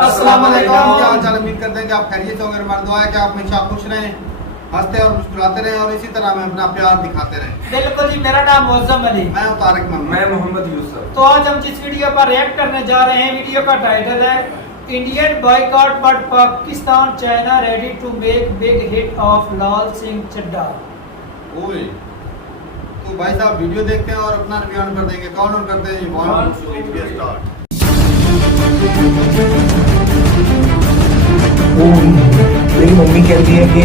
अस्सलाम वालेकुम। क्या हाल चाल, उम्मीद करते हैं कि आप खैरियत से होंगे। हमारी दुआ है कि आप हमेशा खुश रहें, हंसते और मुस्कुराते रहें और इसी तरह हमें अपना प्यार दिखाते रहें। बिल्कुल जी, मेरा नाम मौज़म अली, मैं हूं तारिक मोहम्मद, मैं मोहम्मद यूसुफ। तो आज हम जिस वीडियो पर रिएक्ट करने जा रहे हैं, वीडियो का टाइटल है Indian boycott but Pakistan China ready to make big hit of Lal Singh Chaddha. ओए तो भाई साहब वीडियो देखते हैं और अपना रिव्यू ऑन कर देंगे। कौन ऑन करते हैं? स्टार्ट। मेरी मम्मी कहती है कि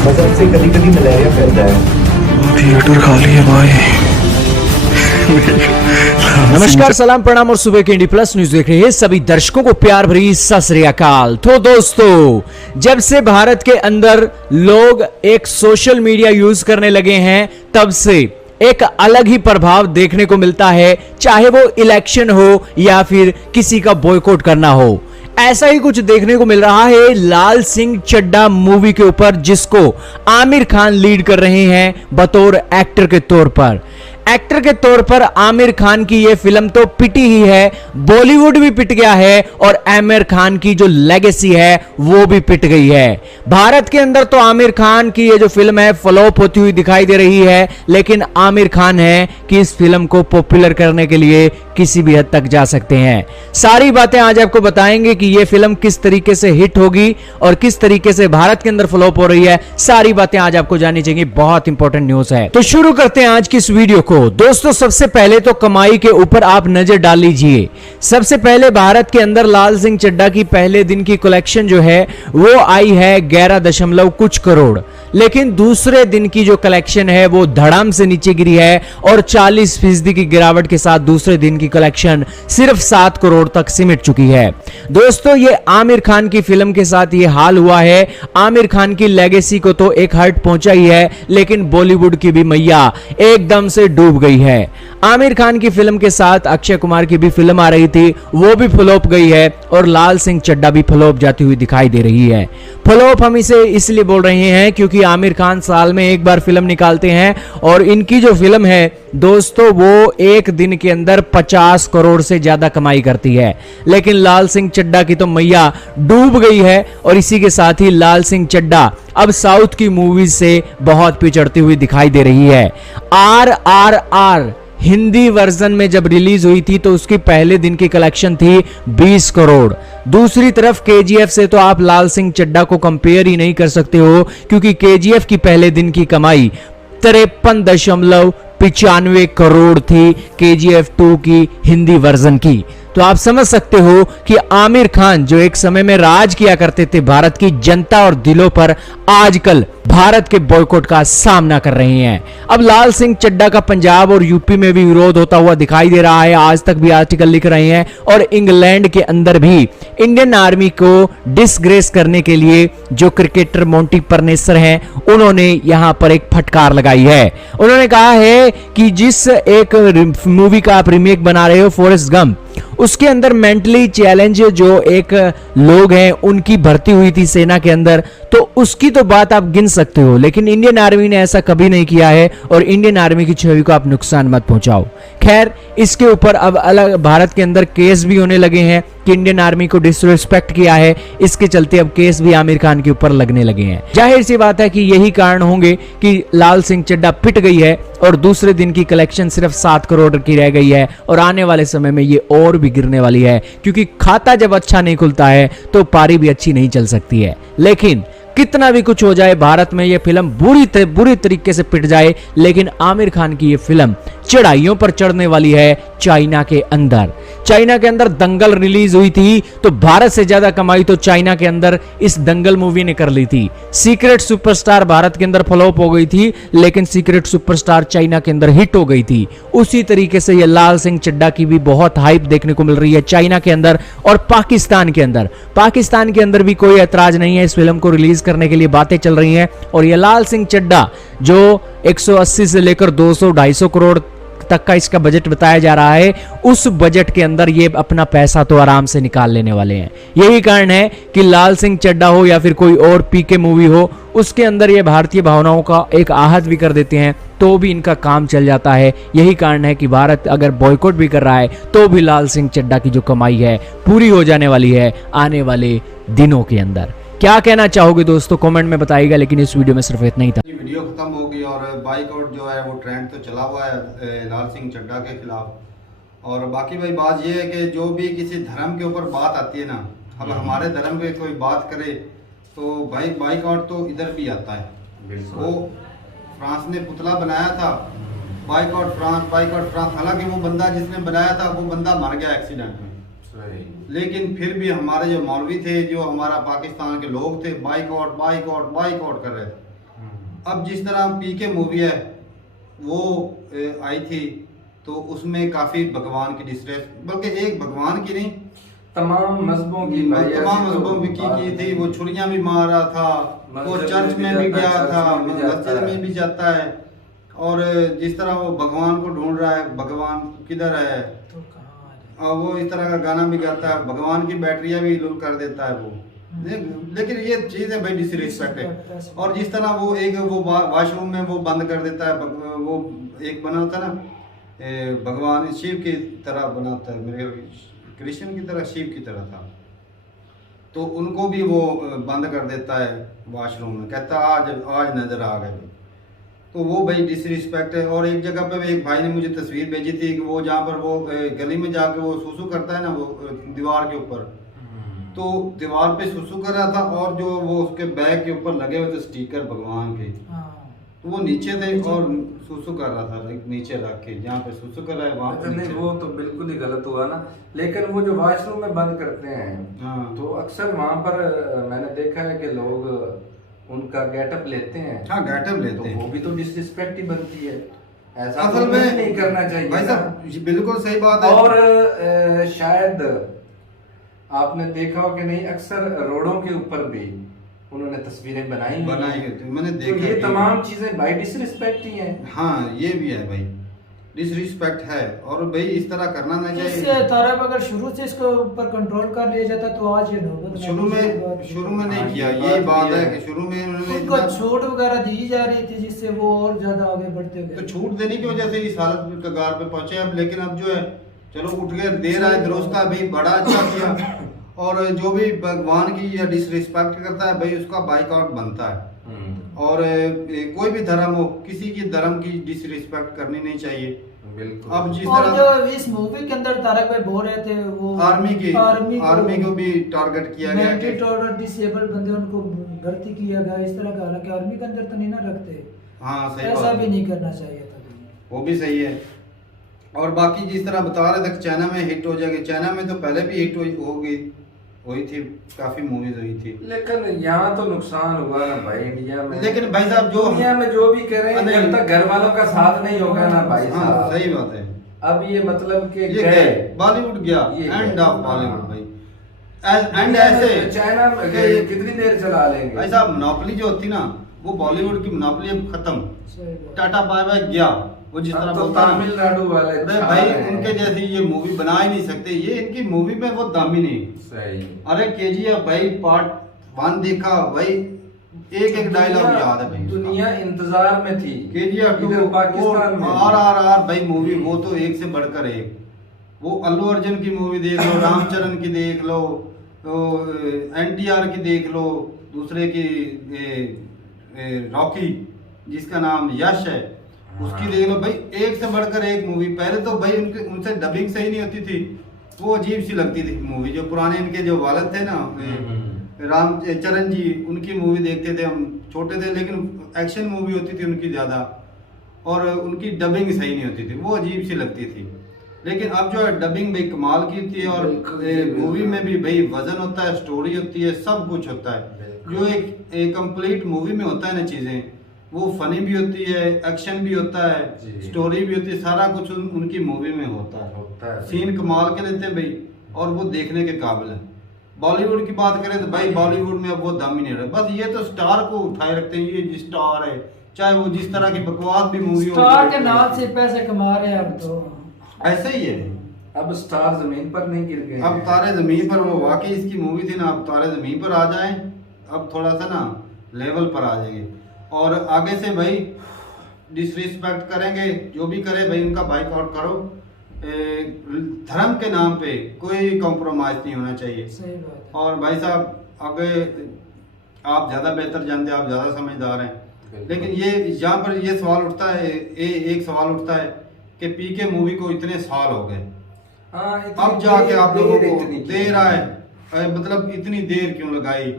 मजहब से कभी कभी मलेरिया फैलता है। थिएटर खाली है भाई। नमस्कार, सलाम, प्रणाम और सुबह के इंडी प्लस न्यूज देख रहे हैं सभी दर्शकों को प्यार भरी सत श्री अकाल। तो दोस्तों, जब से भारत के अंदर लोग एक सोशल मीडिया यूज करने लगे हैं, तब से एक अलग ही प्रभाव देखने को मिलता है, चाहे वो इलेक्शन हो या फिर किसी का बॉयकॉट करना हो। ऐसा ही कुछ देखने को मिल रहा है लाल सिंह चड्ढा मूवी के ऊपर, जिसको आमिर खान लीड कर रहे हैं बतौर एक्टर के तौर पर। एक्टर के तौर पर आमिर खान की यह फिल्म तो पिटी ही है, बॉलीवुड भी पिट गया है और आमिर खान की जो लेगेसी है वो भी पिट गई है। भारत के अंदर तो आमिर खान की ये जो फिल्म है फ्लॉप होती हुई दिखाई दे रही है, लेकिन आमिर खान है कि इस फिल्म को पॉपुलर करने के लिए किसी भी हद तक जा सकते हैं। सारी बातें आज आपको बताएंगे कि यह फिल्म किस तरीके से हिट होगी और किस तरीके से भारत के अंदर फ्लॉप हो रही है। सारी बातें आज आपको जाननी चाहिए, बहुत इंपॉर्टेंट न्यूज है। तो शुरू करते हैं आज की इस वीडियो को। दोस्तों, सबसे पहले तो कमाई के ऊपर आप नजर डाल लीजिए। सबसे पहले भारत के अंदर लाल सिंह चड्ढा की पहले दिन की कलेक्शन जो है वो आई है 11 कुछ करोड़, लेकिन दूसरे दिन की जो कलेक्शन है वो धड़ाम से नीचे गिरी है और 40% की गिरावट के साथ दूसरे दिन की कलेक्शन सिर्फ 7 करोड़ तक सिमट चुकी है। दोस्तों, ये आमिर खान की फिल्म के साथ ये हाल हुआ है। आमिर खान की लेगेसी को तो एक हर्ट पहुंचा ही है, लेकिन बॉलीवुड की भी मैया एकदम से डूब गई है। आमिर खान की फिल्म के साथ अक्षय कुमार की भी फिल्म आ रही थी, वो भी फ्लॉप गई है और लाल सिंह चड्ढा भी फ्लॉप जाती हुई दिखाई दे रही है। फ्लॉप हम इसे इसलिए बोल रहे हैं क्योंकि आमिर खान साल में एक बार फिल्म निकालते हैं और इनकी जो फिल्म है दोस्तों वो एक दिन के अंदर 50 करोड़ से ज्यादा कमाई करती है, लेकिन लाल सिंह चड्ढा की तो मैया डूब गई है। और इसी के साथ ही लाल सिंह चड्ढा अब साउथ की मूवीज से बहुत पिछड़ती हुई दिखाई दे रही है। RRR हिंदी वर्जन में जब रिलीज हुई थी तो उसकी पहले दिन की कलेक्शन थी 20 करोड़। दूसरी तरफ KGF से तो आप लाल सिंह चड्ढा को कंपेयर ही नहीं कर सकते हो, क्योंकि KGF की पहले दिन की कमाई 53.95 करोड़ थी KGF 2 की हिंदी वर्जन की। तो आप समझ सकते हो कि आमिर खान जो एक समय में राज किया करते थे भारत की जनता और दिलों पर, आजकल भारत के बॉयकॉट का सामना कर रहे हैं। अब लाल सिंह चड्ढा का पंजाब और यूपी में भी विरोध होता हुआ दिखाई दे रहा है। आज तक भी आर्टिकल लिख रहे हैं और इंग्लैंड के अंदर भी इंडियन आर्मी को डिसग्रेस करने के लिए जो क्रिकेटर मोंटी परनेसर हैं, उन्होंने यहां पर एक फटकार लगाई है। उन्होंने कहा है कि जिस एक मूवी का आप रीमेक बना रहे हो फॉरेस्ट गंप, उसके अंदर मेंटली चैलेंज जो एक लोग हैं उनकी भर्ती हुई थी सेना के अंदर, तो उसकी तो बात आप गिन सकते हो, लेकिन इंडियन आर्मी ने ऐसा कभी नहीं किया है और इंडियन आर्मी की छवि को आप नुकसान मत पहुंचाओ। खैर, इसके ऊपर अब अलग भारत के अंदर केस भी होने लगे हैं कि इंडियन आर्मी को डिसरिस्पेक्ट किया है, इसके चलते अब केस भी आमिर खान के ऊपर लगने लगे हैं। जाहिर सी बात है कि यही कारण होंगे कि लाल सिंह चड्ढा पिट गई है और दूसरे दिन की कलेक्शन सिर्फ 7 करोड़ की रह गई है और आने वाले समय में ये और भी गिरने वाली है, क्योंकि खाता जब अच्छा नहीं खुलता है तो पारी भी अच्छी नहीं चल सकती है। लेकिन कितना भी कुछ हो जाए, भारत में यह फिल्म बुरी तरीके से पिट जाए, लेकिन आमिर खान की यह फिल्म चढ़ाइयों पर चढ़ने वाली है चाइना के अंदर। चाइना के अंदर दंगल रिलीज हुई थी तो भारत से ज्यादा कमाई तो चाइना के अंदर इस दंगल मूवी ने कर ली थी। सीक्रेट सुपरस्टार भारत के अंदर फ्लॉप हो गई थी, लेकिन सीक्रेट सुपरस्टार चाइना के अंदर हिट हो गई थी। उसी तरीके से ये लाल सिंह चड्ढा की भी बहुत हाइप देखने को मिल रही है चाइना के अंदर और पाकिस्तान के अंदर। पाकिस्तान के अंदर भी कोई ऐतराज नहीं है, इस फिल्म को रिलीज करने के लिए बातें चल रही हैं। और ये लाल सिंह चड्ढा जो 180 से लेकर 200-250 करोड़ तक का इसका बजट बताया जा रहा है, उस बजट के अंदर ये अपना पैसा तो आराम से निकाल लेने वाले हैं। यही कारण है कि लाल सिंह चड्ढा हो या फिर कोई और पीके मूवी हो, उसके अंदर ये भारतीय भावनाओं का एक आहत भी कर देते हैं तो भी इनका काम चल जाता है। यही कारण है कि भारत अगर बॉयकॉट भी कर रहा है तो भी लाल सिंह चड्ढा की जो कमाई है पूरी हो जाने वाली है आने वाले दिनों के अंदर। क्या कहना चाहोगे दोस्तों, कमेंट में बताइएगा। लेकिन इस वीडियो में सिर्फ इतना ही था। वीडियो खत्म हो गई और बाइकआउट जो है वो ट्रेंड तो चला हुआ है लाल सिंह चड्ढा के खिलाफ। और बाकी भाई बात ये है कि जो भी किसी धर्म के ऊपर बात आती है ना, अब हमारे धर्म पे कोई बात करे तो भाई बाइकआउट तो इधर भी आता है। वो फ्रांस ने पुतला बनाया था, बाइकआउट फ्रांस, हालांकि वो बंदा जिसने बनाया था वो बंदा मर गया एक्सीडेंट में, लेकिन फिर भी हमारे जो मौलवी थे, जो हमारा पाकिस्तान के लोग थे, बाइकआउट कर रहे थे। अब जिस तरह पीके मूवी है वो आई थी तो उसमें काफी भगवान की डिस्ट्रेस, बल्कि एक भगवान की नहीं तमाम मजहबों की थी। वो छुरियां भी मार रहा था, वो चर्च में भी गया था, मस्जिद में भी जाता है। और जिस तरह वो भगवान को ढूंढ रहा है, भगवान किधर है, और वो इस तरह का गाना भी गाता है, भगवान की बैटरियां भी लुल कर देता है वो। लेकिन ये चीज है भाई, डिसरिस्पेक्ट है। और जिस तरह वो एक वो वॉशरूम में वो बंद कर देता है, वो एक बना होता है ना भगवान शिव की तरह बनाता है, मेरे कृष्ण की तरह शिव की तरह था, तो उनको भी वो बंद कर देता है वॉशरूम में, कहता आज नजर आ गए। तो वो भाई डिसरिस्पेक्ट है। और एक जगह पे एक भाई ने मुझे तस्वीर भेजी थी कि वो जहाँ पर वो गली में जाके वो सुसु करता है ना, वो दीवार के ऊपर, तो दीवार पे सुसु कर रहा था और जो वो उसके बैग के ऊपर लगे हुए थे स्टिकर भगवान के, तो वो नीचे थे और सुसु कर रहा था नीचे रख के, जहाँ पे सुसु कर रहा है वहाँ पे नहीं, वो तो बिल्कुल ही गलत हुआ ना। लेकिन वो जो वॉशरूम में बंद करते हैं तो अक्सर वहाँ पर मैंने देखा है कि लोग उनका गेटअप लेते हैं। हाँ, गेटअप लेते तो हैं, वो भी तो डिसरिस्पेक्ट ही बनती है। ऐसा असल में नहीं करना चाहिए भाई साहब, बिल्कुल सही बात है। और शायद आपने देखा हो कि नहीं, अक्सर रोडों के ऊपर भी उन्होंने तस्वीरें बनाई होती, मैंने देखा। तो ये तमाम चीजें भाई डिसरिस्पेक्ट ही हैं। हाँ, ये भी है भाई, डिसरिस्पेक्ट है। और भाई इस तरह करना नहीं चाहिए। इससे तारब अगर शुरू से इसको ऊपर कंट्रोल कर लिया जाता तो आज ये नौबत शुरू में नहीं किया। यही बात है कि शुरू में उन्होंने उनको छूट वगैरह दी जा रही थी जिससे वो और ज्यादा आगे बढ़ते गए। तो छूट देने की वजह से इस हालत में कगार पे पहुंचे अब। लेकिन अब जो है चलो उठ गए, देर आए दुरुस्त है भाई, बड़ा अच्छा किया। और जो भी भगवान की या डिसरिस्पेक्ट करता है भाई उसका बाइकआउट बनता है। और कोई भी धर्म हो, किसी की धर्म की डिसरिस्पेक्ट करनी नहीं चाहिए। बिल्कुल। अब जिस और तरह जो इस मूवी के अंदर तारक भाई बोल रहे थे वो आर्मी को भी टारगेट किया गया कि और डिसेबल बंदे उनको भर्ती किया गया इस तरह का, हालांकि आर्मी के अंदर तो नहीं ना रखते। हाँ, सही ऐसा भी नहीं करना चाहिए था, वो भी सही है। और बाकी जिस तरह बता रहे थे चाइना में हिट हो जाएगी, चाइना में तो पहले भी हिट हो गई हुई थी, काफी मूवीज हुई थी। लेकिन यहाँ तो नुकसान हुआ ना भाई इंडिया में। लेकिन भाई साहब जो दुनिया में जो भी करें जब तक घर वालों का साथ नहीं होगा ना भाई साहब। हाँ, सही बात है। अब ये मतलब कि गए बॉलीवुड गया, एंड ऑफ बॉलीवुड भाई। एंड ऐसे चाइना कितनी देर चला लेंगे भाई साहब। मोनोपोली जो होती ना, वो बॉलीवुड की मोनोपोली अब खत्म, टाटा बाय बाय गया। वो जिस तरह तो तमिलनाडु वाले भाई उनके जैसी ये मूवी बना ही नहीं सकते। ये इनकी मूवी में वो दामी नहीं। सही। अरे केजीएफ भाई पार्ट 1 देखा भाई, एक डायलॉग याद है भाई। दुनिया इंतजार में थी। केजीएफ 2 पाकिस्तान में आरआरआर भाई मूवी, वो तो एक से बढ़कर एक। वो अल्लू अर्जुन की मूवी देख लो, रामचरण की देख लो, एनटीआर की देख लो, दूसरे की रॉकी जिसका नाम यश है उसकी देख लो भाई, एक से बढ़कर एक मूवी। पहले तो भाई उनसे डबिंग सही नहीं होती थी, वो अजीब सी लगती थी मूवी। जो पुराने इनके जो वालिद थे ना रामचरण जी, उनकी मूवी देखते थे हम, छोटे थे, लेकिन एक्शन मूवी होती थी उनकी ज्यादा, और उनकी डबिंग सही नहीं होती थी, वो अजीब सी लगती थी। लेकिन अब जो है डबिंग भाई कमाल की थी, और मूवी में भी भाई वजन होता है, स्टोरी होती है, सब कुछ होता है। जो एक कंप्लीट मूवी में होता है ना चीजें, वो फनी भी होती है, एक्शन भी होता है, स्टोरी भी होती है, सारा कुछ उनकी मूवी में होता है। सीन कमाल के लेते हैं भाई, और वो देखने के काबिल है। बॉलीवुड की बात करें तो भाई बॉलीवुड में अब वो दम ही नहीं रहा। बस ये तो स्टार को उठाए रखते हैं, ये स्टार है, चाहे वो जिस तरह की बकवास भी मूवी हो, स्टार के नाम से पैसे कमा रहे हैं अब तो। ऐसा ही है। अब स्टार जमीन पर नहीं गिर गए, अब तारे जमीन पर, वो वाकई इसकी मूवी थी ना, अब तारे जमीन पर आ जाएं, अब थोड़ा सा ना लेवल पर आ जाएंगे। और आगे से भाई डिसरिस्पेक्ट करेंगे, जो भी करे भाई उनका बाइकआउट करो। धर्म के नाम पे कोई कॉम्प्रोमाइज नहीं होना चाहिए। सही बात है। और भाई साहब आगे आप ज़्यादा बेहतर जानते हैं, आप ज़्यादा समझदार हैं, लेकिन ये यहाँ पर ये सवाल उठता है, एक सवाल उठता है कि पीके मूवी को इतने साल हो गए, हाँ, अब जाके आप लोगों को इतनी देर आए, मतलब इतनी देर क्यों लगाई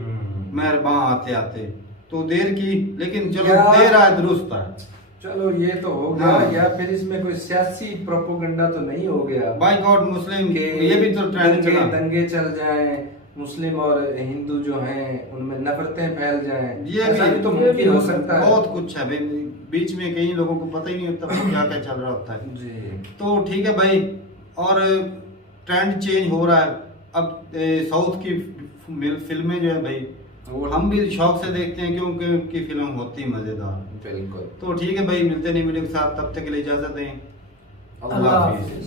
मेहरबान आते आते, तो देर की, लेकिन चलो देर आए दुरुस्त है। चलो ये तो हो गया। हाँ। या फिर इसमें कोई सियासी प्रोपोगंडा तो नहीं हो गया, बाइकआउट मुस्लिम ये भी तो ट्रेंड चला, दंगे चल जाएं, मुस्लिम और हिंदू जो हैं उनमें नफरतें फैल जाएं, ये ऐसा भी भी तो मुमकिन हो सकता है। बहुत कुछ है भाई, बीच में कई लोगों को पता ही नहीं होता क्या क्या चल रहा होता है जी। तो ठीक है भाई। और ट्रेंड चेंज हो रहा है, अब साउथ की फिल्में जो है भाई वो हम भी शौक से देखते हैं, क्योंकि उनकी फिल्म होती है मजेदार। बिल्कुल। तो ठीक है भाई, मिलते नहीं वीडियो के साथ, तब तक के लिए इजाजत दें। अल्लाह हाफिज़।